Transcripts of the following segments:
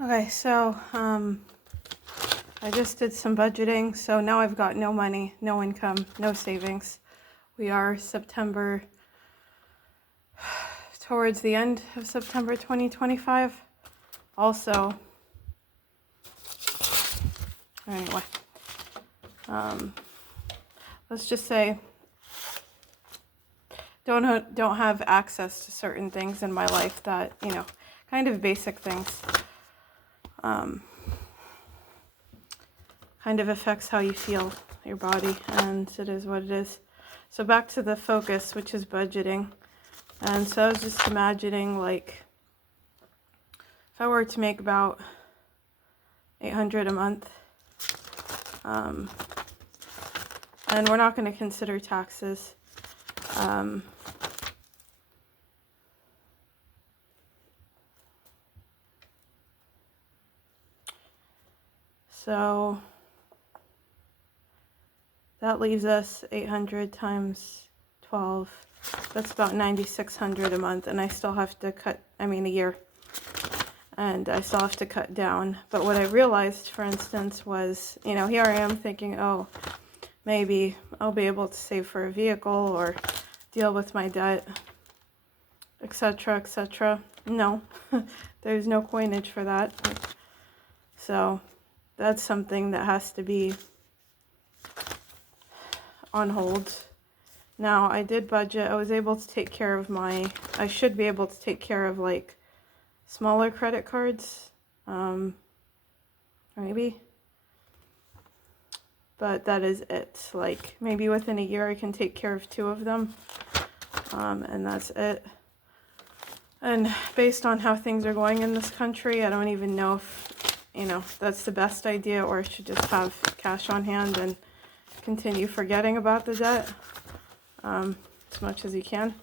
Okay, so I just did some budgeting, so now I've got no money, no income, no savings. We are towards the end of September 2025. Also, anyway, let's just say don't have access to certain things in my life that, kind of basic things. Kind of affects how you feel, your body, and it is what it is. So back to the focus, which is budgeting. And so I was just imagining, like, if I were to make about $800 a month, and we're not going to consider taxes. So that leaves us 800 times 12. That's about $9,600 a month, and I still have to a year. And I still have to cut down. But what I realized, for instance, was, here I am thinking, oh, maybe I'll be able to save for a vehicle or deal with my debt, etc., etc. No, there's no coinage for that. So that's something that has to be on hold. Now, I did budget. I was able to take care of I should be able to take care of, like, smaller credit cards, maybe. But that is it. Like, maybe within a year I can take care of 2 of them, and that's it. And based on how things are going in this country, I don't even know if, that's the best idea, or I should just have cash on hand and continue forgetting about the debt as much as you can.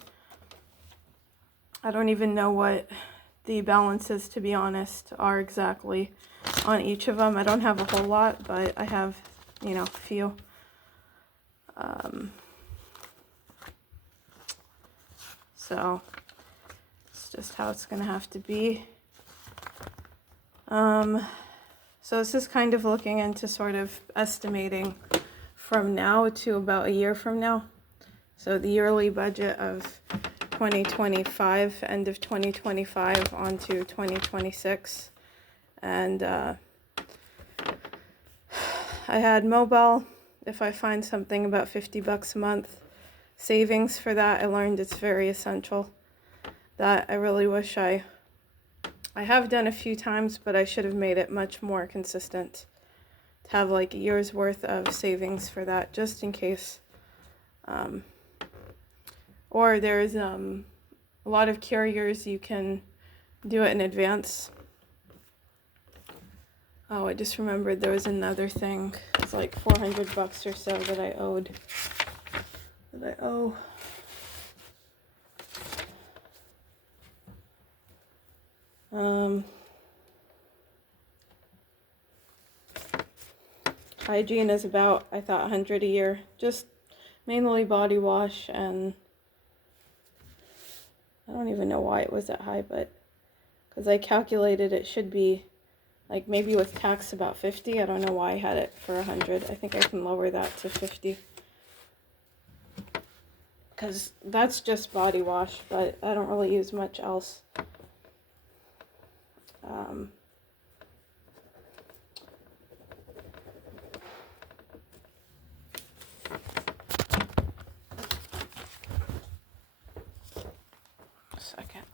I don't even know what the balances, to be honest, are exactly on each of them. I don't have a whole lot, but I have, a few. So it's just how it's going to have to be. So this is kind of looking into sort of estimating from now to about a year from now. So the yearly budget of 2025, end of 2025 onto 2026. And I had mobile. If I find something about $50 a month, savings for that, I learned it's very essential. That I really wish I have done a few times, but I should have made it much more consistent. To have like a year's worth of savings for that, just in case. Or there's a lot of carriers you can do it in advance. Oh, I just remembered there was another thing. It's like $400 or so that I owed. That I owe. Hygiene is about, I thought, $100 a year. Just mainly body wash, and I don't even know why it was that high, but because I calculated it should be like maybe with tax about 50. I don't know why I had it for 100. I think I can lower that to 50. Because that's just body wash, but I don't really use much else. Second.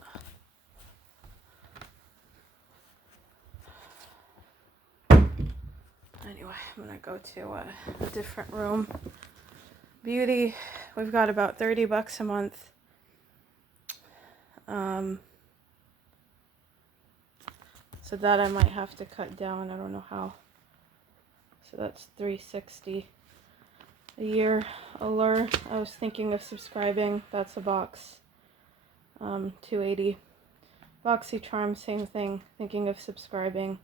Anyway, I'm gonna go to a different room. Beauty, we've got about $30 a month. So that I might have to cut down. I don't know how. So that's $360 a year. Allure, I was thinking of subscribing. That's a box. $280. BoxyCharm, same thing. Thinking of subscribing.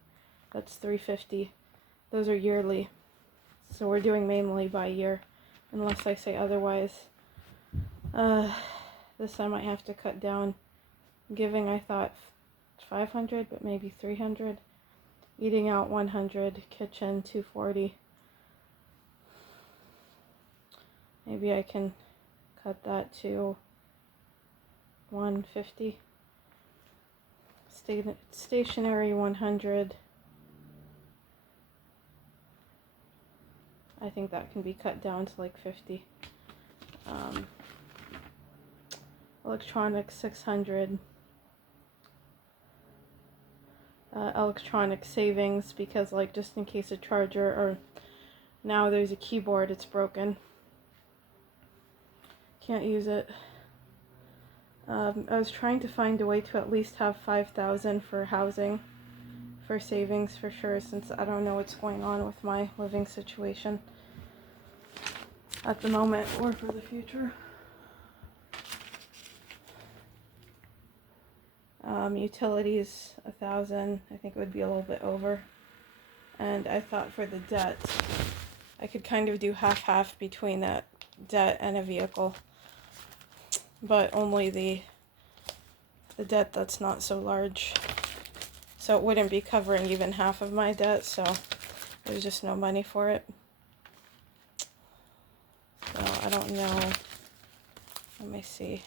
That's $350. Those are yearly. So we're doing mainly by year, unless I say otherwise. This I might have to cut down. Giving, I thought 500, but maybe 300. Eating out 100, kitchen 240. Maybe I can cut that to 150. Stationary 100. I think that can be cut down to like 50. Electronics 600. Electronic savings, because like just in case a charger, or now there's a keyboard, it's broken, can't use it. I was trying to find a way to at least have 5,000 for housing, for savings for sure, since I don't know what's going on with my living situation at the moment or for the future. Utilities 1,000. I think it would be a little bit over. And I thought for the debt, I could kind of do half-half between that debt and a vehicle, but only the debt that's not so large. So it wouldn't be covering even half of my debt, so there's just no money for it. So I don't know. Let me see.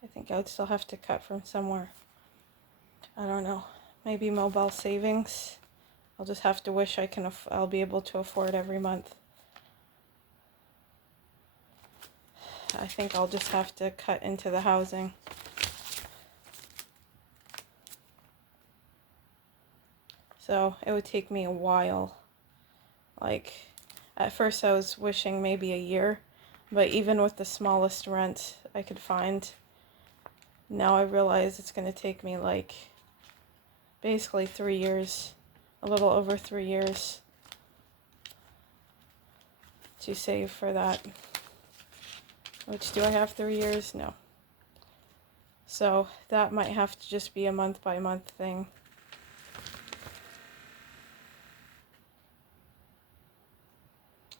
I think I would still have to cut from somewhere. I don't know. Maybe mobile savings. I'll just have to wish I'll be able to afford every month. I think I'll just have to cut into the housing. So it would take me a while. Like, at first I was wishing maybe a year, but even with the smallest rent I could find, now I realize it's going to take me like basically 3 years, a little over 3 years to save for that. Which, do I have 3 years? No. So that might have to just be a month by month thing.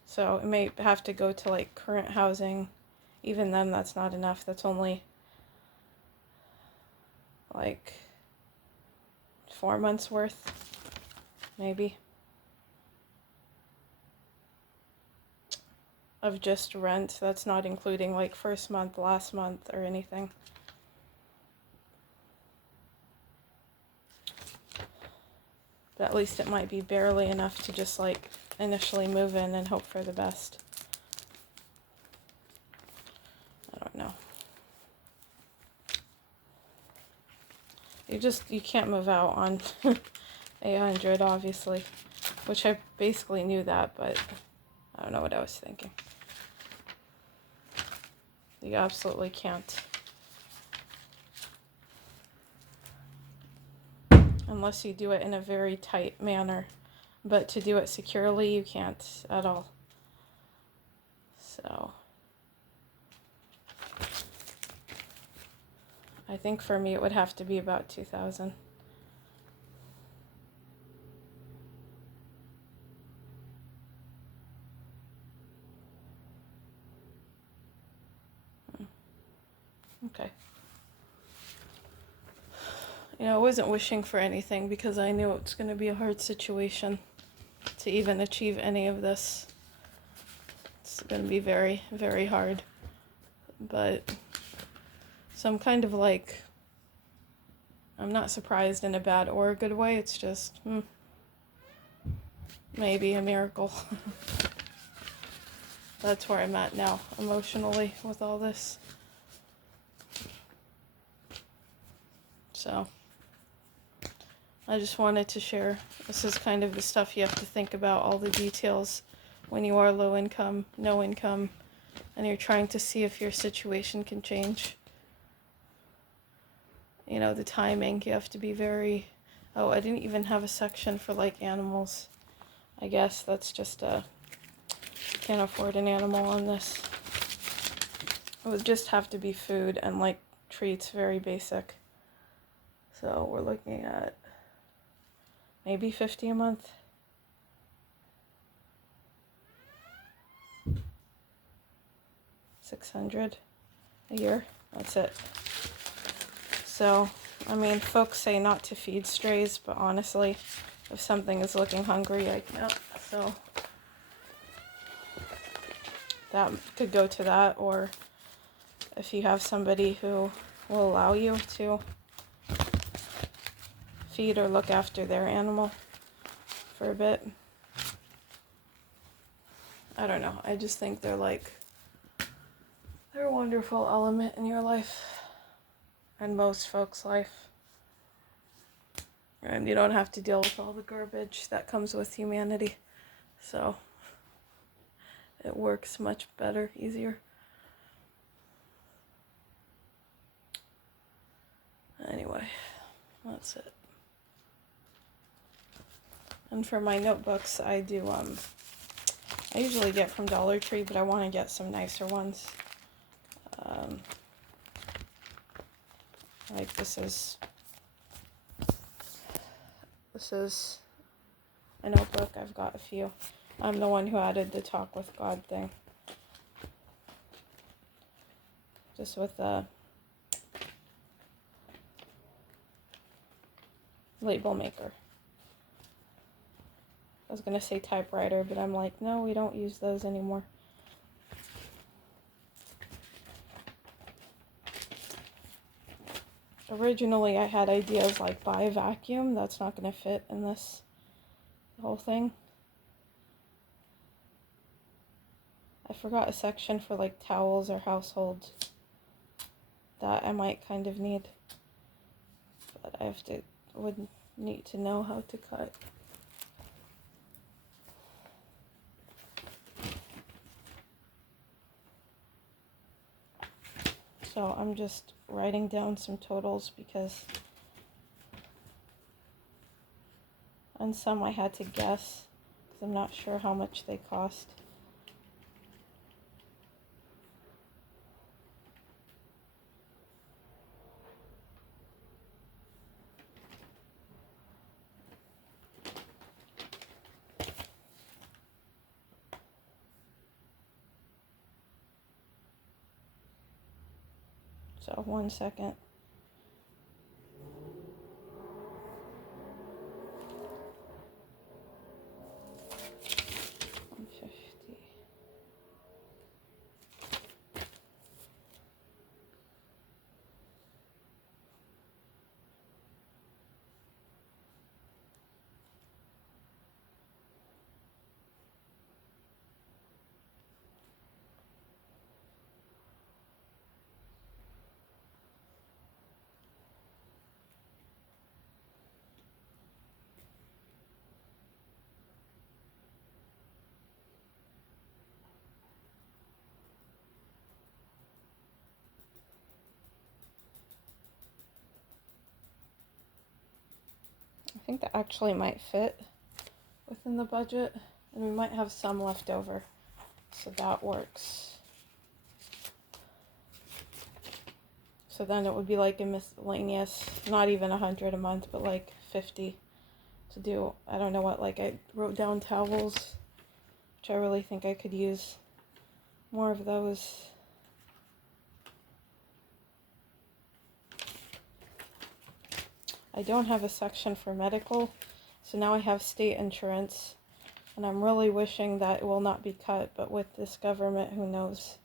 So it may have to go to like current housing. Even then, that's not enough. That's only like 4 months worth, maybe, of just rent. That's not including like first month, last month, or anything. But at least it might be barely enough to just like initially move in and hope for the best. I don't know. You can't move out on 800, obviously, which I basically knew that, but I don't know what I was thinking. You absolutely can't. Unless you do it in a very tight manner. But to do it securely, you can't at all. So I think for me it would have to be about 2,000. Okay. You know, I wasn't wishing for anything because I knew it's going to be a hard situation to even achieve any of this. It's going to be very, very hard. But some kind of like, I'm not surprised in a bad or a good way. It's just, maybe a miracle. That's where I'm at now, emotionally, with all this. So I just wanted to share. This is kind of the stuff you have to think about, all the details when you are low income, no income, and you're trying to see if your situation can change. You know, the timing, you have to be very... Oh, I didn't even have a section for, like, animals. I guess that's just can't afford an animal on this. It would just have to be food and, like, treats, very basic. So we're looking at maybe 50 a month. $600 a year. That's it. So, I mean, folks say not to feed strays, but honestly, if something is looking hungry, I can't. So, that could go to that, or if you have somebody who will allow you to feed or look after their animal for a bit. I don't know. I just think they're a wonderful element in your life and most folks' life. And you don't have to deal with all the garbage that comes with humanity. So it works much better, easier. Anyway, that's it. And for my notebooks, I usually get from Dollar Tree, but I want to get some nicer ones. Like this is a notebook. I've got a few. I'm the one who added the Talk with God thing. Just with a label maker. I was gonna say typewriter, but I'm like, no, we don't use those anymore. Originally, I had ideas like buy a vacuum. That's not gonna fit in this whole thing. I forgot a section for like towels or household that I might kind of need, but would need to know how to cut. So I'm just writing down some totals because on some I had to guess because I'm not sure how much they cost. So 1 second. I think that actually might fit within the budget, and we might have some left over, so that works. So then it would be like a miscellaneous, not even 100 a month, but like 50 to do. I don't know what, like I wrote down towels, which I really think I could use more of those. I don't have a section for medical, so now I have state insurance, and I'm really wishing that it will not be cut, but with this government, who knows.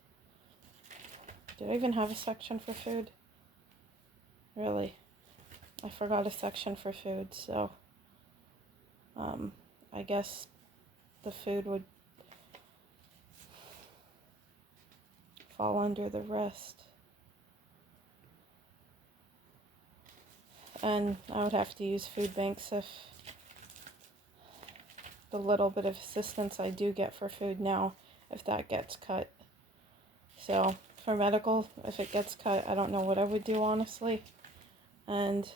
Did I even have a section for food? Really? I forgot a section for food, so I guess the food would fall under the rest. And I would have to use food banks if the little bit of assistance I do get for food now, if that gets cut. So for medical, if it gets cut, I don't know what I would do, honestly. And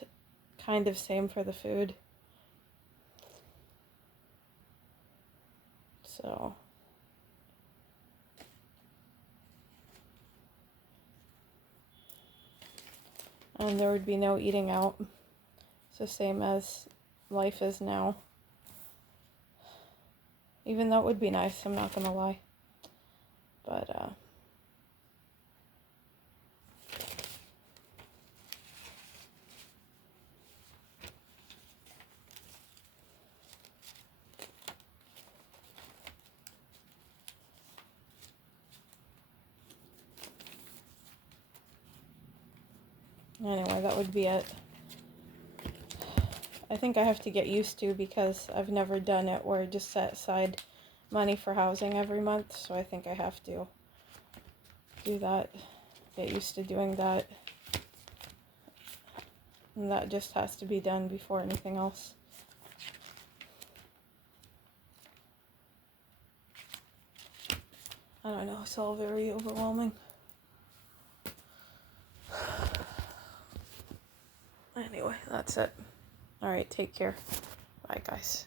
kind of same for the food. So and there would be no eating out. So same as life is now. Even though it would be nice, I'm not gonna lie. But, anyway, that would be it. I think I have to get used to, because I've never done it where I just set aside money for housing every month, so I think I have to do that, get used to doing that, and that just has to be done before anything else. I don't know, it's all very overwhelming. Anyway, that's it. Alright, take care. Bye, guys.